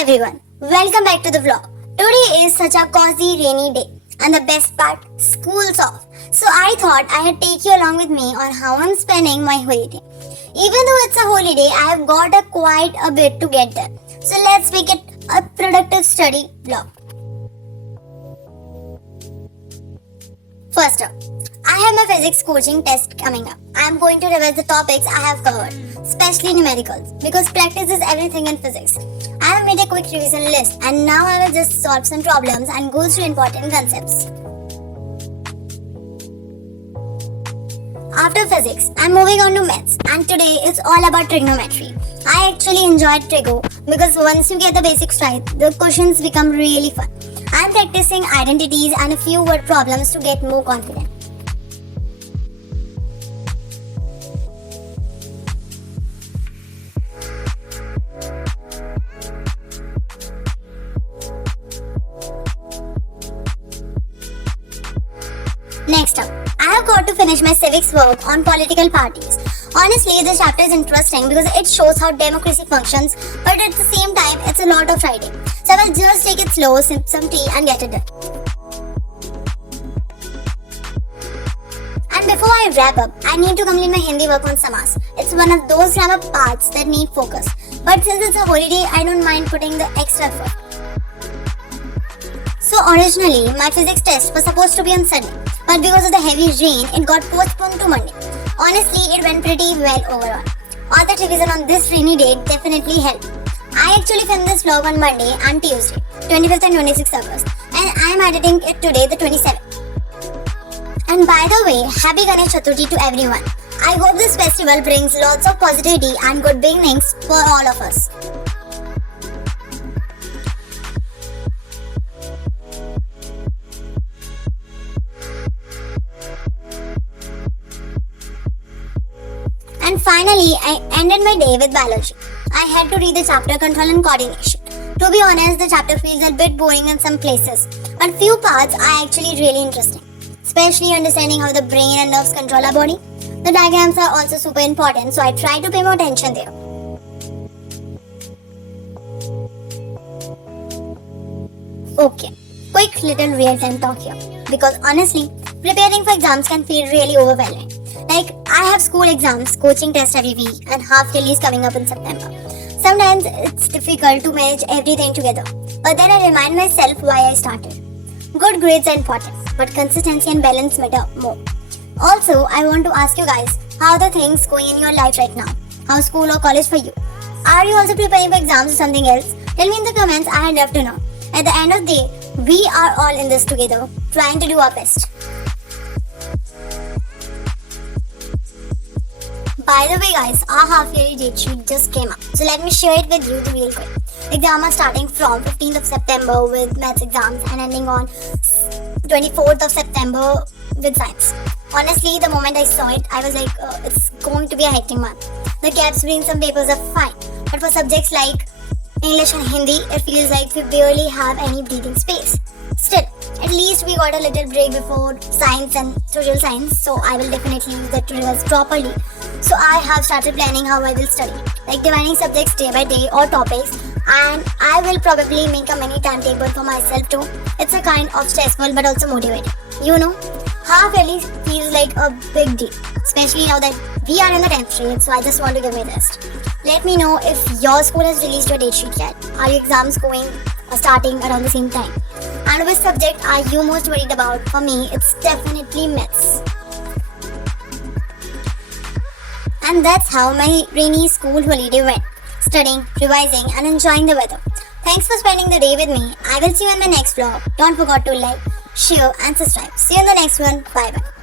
everyone, welcome back to the vlog. Today is such a cozy rainy day and the best part, school's off. So I thought I'd take you along with me on how I'm spending my holiday. Even though it's a holiday, I have got quite a bit to get done. So let's make it a productive study vlog. First up, I have my physics coaching test coming up. I am going to revise the topics I have covered, especially numericals, because practice is everything in physics. I have made a quick revision list and now I will just solve some problems and go through important concepts. After physics, I am moving on to maths, and today it's all about trigonometry. I actually enjoyed trigo because once you get the basics right, the questions become really fun. I am practicing identities and a few word problems to get more confident. Next up, I have got to finish my civics work on political parties. Honestly, this chapter is interesting because it shows how democracy functions, but at the same time, it's a lot of writing. So I will just take it slow, sip some tea and get it done. And before I wrap up, I need to complete my Hindi work on Samas. It's one of those grammar parts that need focus. But since it's a holiday, I don't mind putting the extra effort. So originally, my physics test was supposed to be on Sunday, but because of the heavy rain, it got postponed to Monday. Honestly, it went pretty well overall. All that revision on this rainy day definitely helped. I actually filmed this vlog on Monday and Tuesday, 25th and 26th August, and I am editing it today, the 27th. And by the way, happy Ganesh Chaturthi to everyone. I hope this festival brings lots of positivity and good beginnings for all of us. And finally, I ended my day with biology. I had to read the chapter Control and Coordination. To be honest, the chapter feels a bit boring in some places, but few parts are actually really interesting, especially understanding how the brain and nerves control our body. The diagrams are also super important, so I try to pay more attention there. Okay, quick little real-time talk here, because honestly, preparing for exams can feel really overwhelming. Like, I have school exams, coaching tests every week, and half yearly is coming up in September. Sometimes it's difficult to manage everything together, but then I remind myself why I started. Good grades are important, but consistency and balance matter more. Also, I want to ask you guys, how are the things going in your life right now? How's school or college for you? Are you also preparing for exams or something else? Tell me in the comments, I'd love to know. At the end of the day, we are all in this together, trying to do our best. By the way guys, our half-yearly date sheet just came up. So let me share it with you real quick. Exams are starting from 15th of September with maths exams and ending on 24th of September with science. Honestly, the moment I saw it, I was like, it's going to be a hectic month. The gaps between some papers are fine, but for subjects like English and Hindi, it feels like we barely have any breathing space. Still, at least we got a little break before science and social science, so I will definitely use that to revise properly. So I have started planning how I will study, like dividing subjects day by day or topics, and I will probably make a mini timetable for myself too. It's a kind of stressful but also motivating. You know, half yearly feels like a big deal, especially now that we are in the 10th grade, so I just want to give my best. Let me know if your school has released your date sheet yet. Are your exams going or starting around the same time? And which subject are you most worried about? For me, it's definitely maths. And that's how my rainy school holiday went. Studying, revising and enjoying the weather. Thanks for spending the day with me. I will see you in my next vlog. Don't forget to like, share and subscribe. See you in the next one. Bye bye.